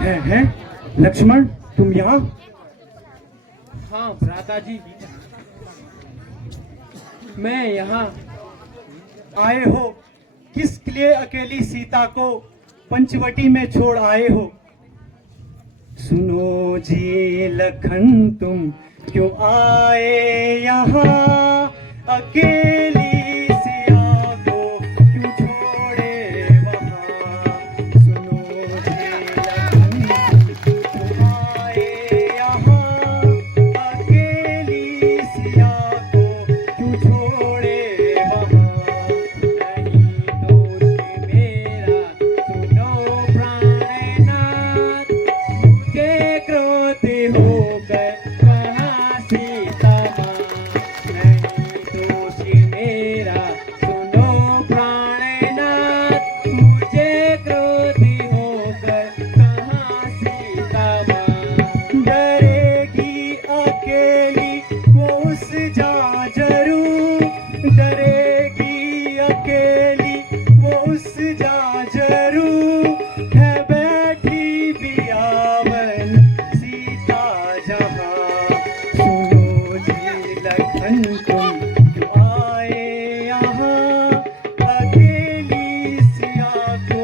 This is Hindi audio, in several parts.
है लक्ष्मण, तुम यहाँ? हाँ भ्राता जी, मैं यहाँ आए हो? किस लिए अकेली सीता को पंचवटी में छोड़ आए हो? सुनो जी लखन, तुम क्यों आए यहाँ? अकेली सिया को क्यों छोड़े वहाँ? सुनो जी लखन, तुम क्यों आए यहाँ? अकेली सिया को क्यों छोड़े वहाँ? नहीं दोष मेरा, सुनो प्राणनाथ, मुझे क्रोध होकर कहाँ सीता माँ? नहीं दोष मेरा, सुनो प्राणनाथ, मुझे क्रोध होकर कहाँ सीता माँ? डरेगी अकेली वो उस जाजरू, डरेगी अकेली वो उस जाजरू, है बैठी बियावन सीता जहाँ। सुनो जी लखन, तुम क्यों आए यहाँ? अकेली सिया को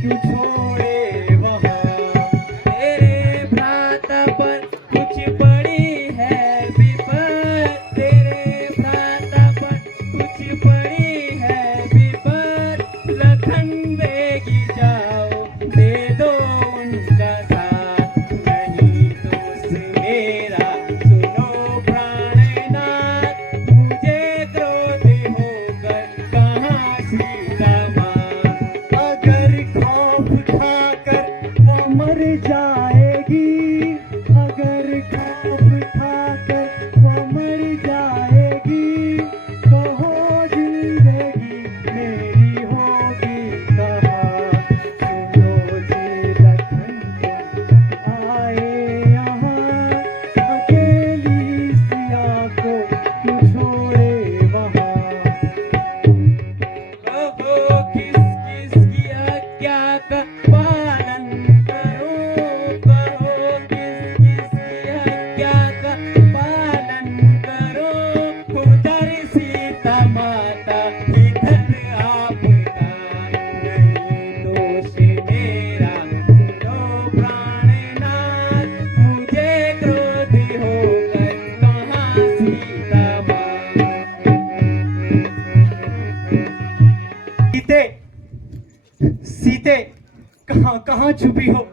क्यों छोड़े वहाँ? तेरे भ्रात पर कुछ पड़ी है विपत, तेरे भ्रात पर कुछ पड़ी है विपत, लखन वेगी जाओ दे दो उनका साथ। नहीं दोष मेरा, सुनो प्राणनाथ, मुझे क्रोध होकर कहाँ सीता माँ? अगर खौफ खाकर वो मर जाएगी, अगर खौफ खाकर वो मर जाएगी, कहो जिंदगी मेरी होगी कहाँ? सुनो जी लखन, तुम आए यहाँ? अकेली सिया को क्यों छोड़े वहाँ? कहो किस किस की आज्ञा का पालन करूं, कहो किस किस की आज्ञा का पालन करूं, उधर सीता माता इधर आपका। नहीं दोष मेरा, सुनो प्राणनाथ, मुझे क्रोध होकर कहाँ सीता माँ? सीते, सीते, कहाँ कहाँ छुपी हो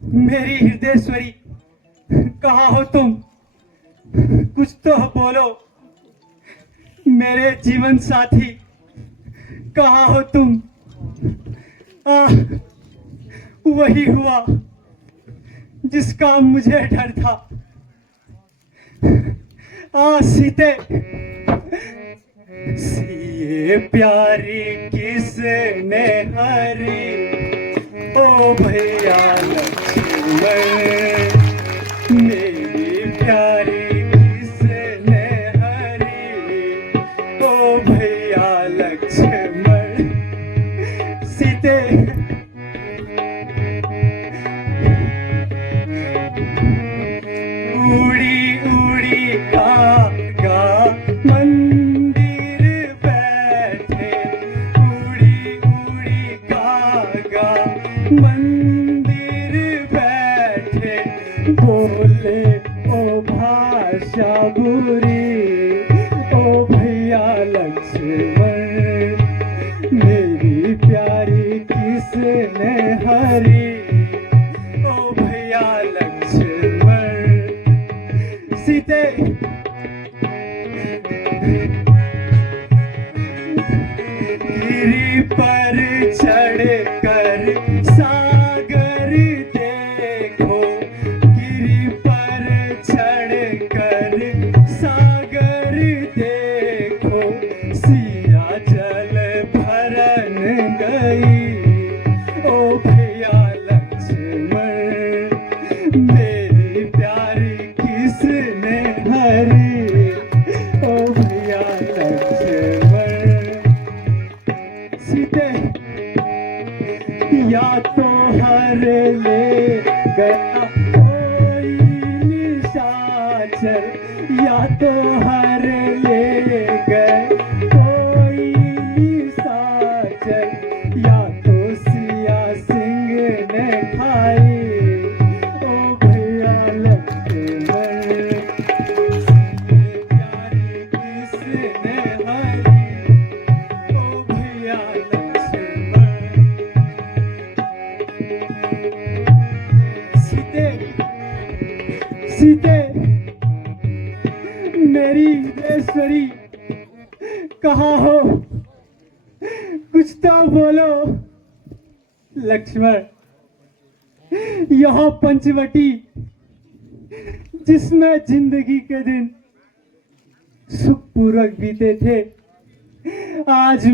मेरी हृदयेश्वरी? कहाँ हो तुम? कुछ तो बोलो मेरे जीवन साथी, कहाँ हो तुम? वही हुआ जिसका मुझे डर था। सीते, ये प्यारी किसने हरी? ओ भैया लक्ष्मण, मेरी प्यारी किसने हरी? ओ भैया लक्ष्मण। सीते, उड़ी उड़ी कागा मंदिर बैठे, उड़ी उड़ी कागा मंदिर बैठे, बोले ओ भाषा बुरी, ओ भैया लक्ष्मण, मेरी प्यारी किसने हरी? ओ भैया लक्ष्मण। सीते, गिरी पर चढ़ कर सागर देखो, गिरी पर चढ़ कर सागर देखो, सिया जल भरन गई। ओ भैया लक्ष्मण, मेरी प्यारी किसने हरी? ओ भैया लक्ष्मण। सीते, या तो हर ले गया कोई निशाचर, या तो हर ले गए कोई निशाचर, या तो सिया सिंह ने खाई। ओ भैया लक्ष्मण प्यारी किसने हरी, ओ भैया लक्ष्मण। सीते सीते मेरी ईश्वरी कहाँ हो, कुछ तो बोलो। लक्ष्मण, यह पंचवटी जिसमें जिंदगी के दिन सुखपूर्वक बीते थे, आज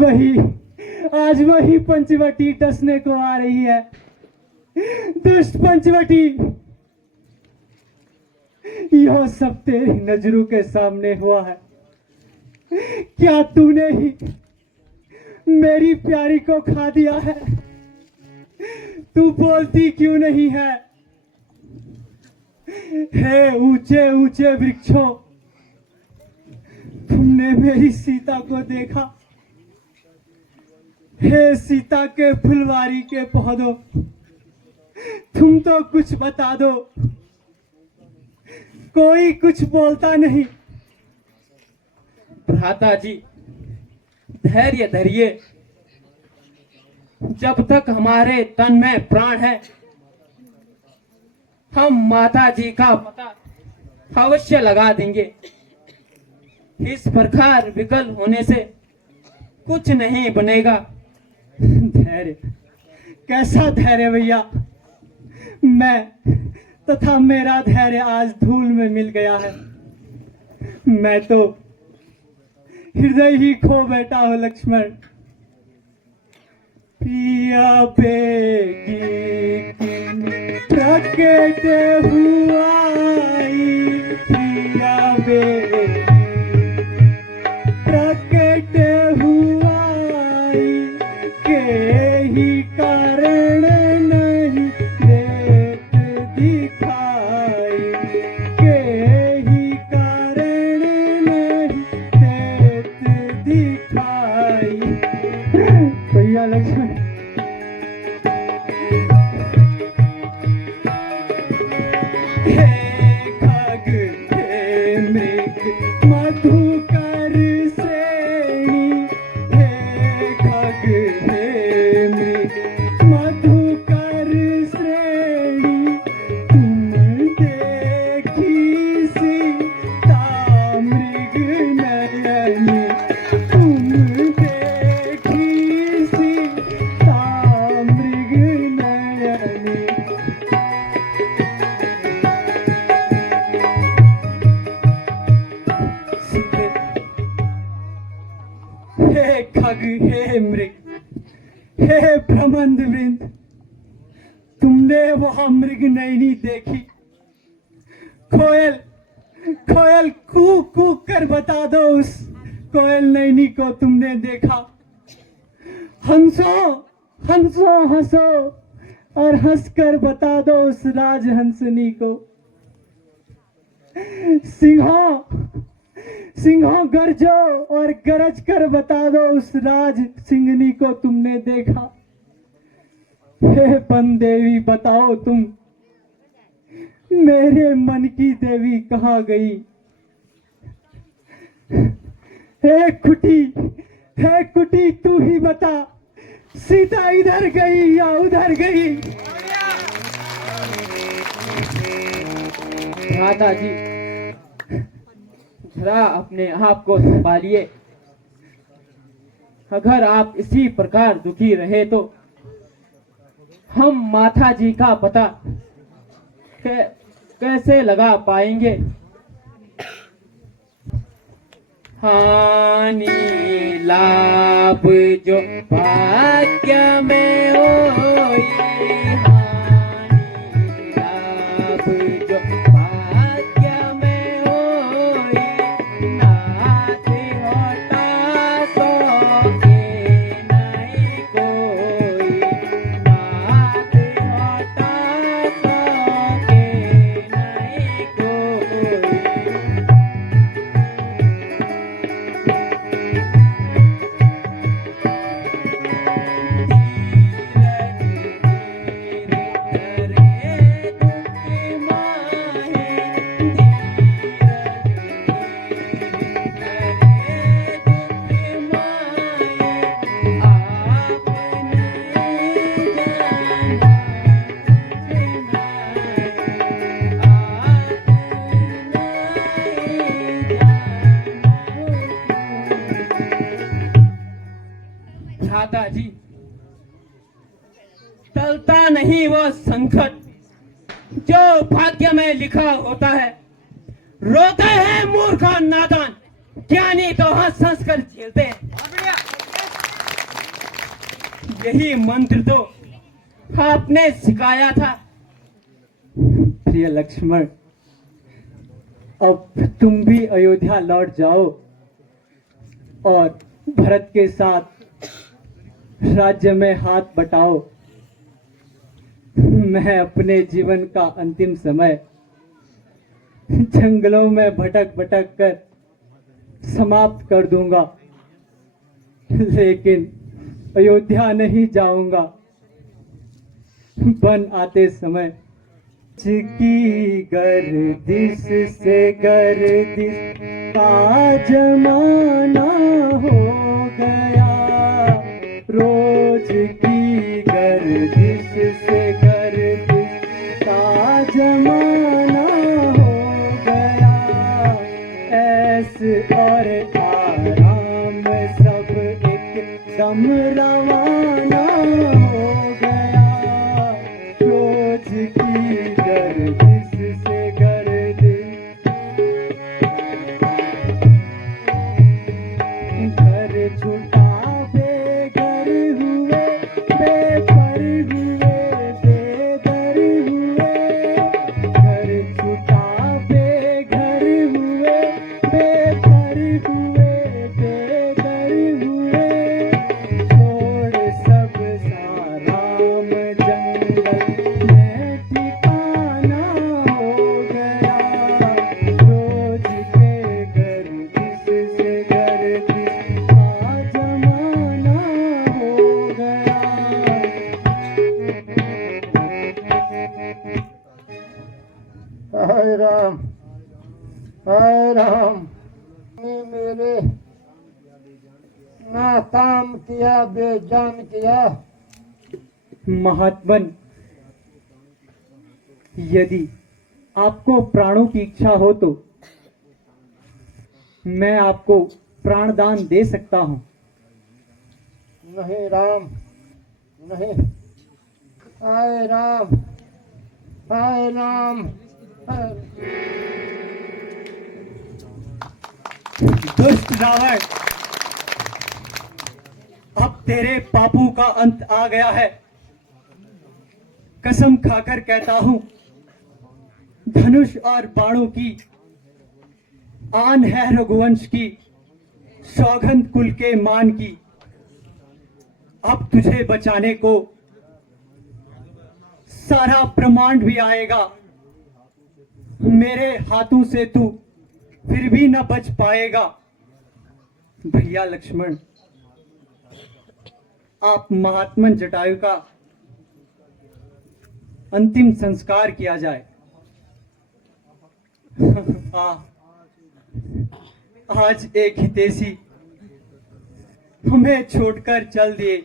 वही पंचवटी डसने को आ रही है। दुष्ट पंचवटी, यह सब तेरी नजरों के सामने हुआ है। क्या तूने ही मेरी प्यारी को खा दिया है? तू बोलती क्यों नहीं है? हे ऊंचे ऊंचे वृक्षों, तुमने मेरी सीता को देखा? हे सीता के फुलवारी के पौधों, तुम तो कुछ बता दो। कोई कुछ बोलता नहीं। भ्राता जी, धैर्य धरिए। जब तक हमारे तन में प्राण है, हम माता जी का पता अवश्य लगा देंगे। इस प्रकार विकल होने से कुछ नहीं बनेगा। धैर्य? कैसा धैर्य भैया? मैं तथा मेरा धैर्य आज धूल में मिल गया है। मैं तो हृदय ही खो बैठा हूँ लक्ष्मण। पिया बेगी प्रकट हुआ, पिया बेगी प्रकट हुआ, के ही कारण नहीं देत दिखाई, के ही कारण नहीं देत दिखाई। भैया लक्ष्मण, हे खग हे मृग मधुकर श्रेणी, हे खग हे मृग मधुकर श्रेणी, तुम देखी सीता मृग नयनी, तुम देखी सीता मृग नयनी। सीते, हे खग हे मृग हे ब्रह्मांड वृंद, तुमने वह मृग नयनी देखी? कोयल कोयल कू कू कर बता दो, उस कोयल नयनी को तुमने देखा? हंसो हंसो हंसो और हंसकर बता दो उस राजहंसनी को। सिंहों सिंहों गरजो और गरज कर बता दो उस राज सिंहनी को तुमने देखा? हे पन देवी, बताओ तुम, मेरे मन की देवी कहाँ गई? हे कुटी तू ही बता, सीता इधर गई या उधर गई? भ्राता जी, जरा अपने आप को संभालिए। अगर आप इसी प्रकार दुखी रहे तो हम माता जी का पता कैसे लगा पाएंगे? हानि लाभ जो भाग्य में होई, हानि लाभ जो भाग्य में होई, नाथ होता सो के नहीं कोई, नाथ टलता नहीं वो संकट जो भाग्य में लिखा होता है। रोते हैं मूर्ख और नादान, ज्ञानी तो हंस हंस कर झेलते हैं। यही मंत्र तो आपने सिखाया था। प्रिय लक्ष्मण, अब तुम भी अयोध्या लौट जाओ और भरत के साथ राज्य में हाथ बटाओ। मैं अपने जीवन का अंतिम समय जंगलों में भटक भटक कर समाप्त कर दूंगा, लेकिन अयोध्या नहीं जाऊंगा। वन आते समय की गर्दिश से गर्दिश का जमाना हो गया, रोज की गर्दिश से गर्दिश का जमाना हो गया। ऐसे और आराम सब एकदम रवाना हो गया, रोज की गर्दिश से गर्दिश। घर छुटा बेघर हुए, बेपर हुए, बेदर हुए। घर छुटा बेघर हुए, बेपर हुए, बेदर हुए। छोड़ सब साराम जंगल में ठिकाना हो गया, रोज के गर्दिश से गर्दिश का जमाना हो गया। हाय राम, हाय राम। ने मेरे नाकाम किया, बेजान किया। महात्मन, यदि आपको प्राणों की इच्छा हो तो मैं आपको प्राणदान दे सकता हूं। नहीं राम, नहीं। हाय राम, हाय राम, हाय। दुष्ट रावण, अब तेरे पापों का अंत आ गया है। कसम खाकर कहता हूं, धनुष और बाणों की आन है रघुवंश की, सौगंध कुल के मान की। अब तुझे बचाने को सारा ब्रह्मांड भी आएगा। मेरे हाथों से तू फिर भी न बच पाएगा। भैया लक्ष्मण, आप महात्मन जटायु का अंतिम संस्कार किया जाए। आज एक हितैषी हमें छोड़कर चल दिए।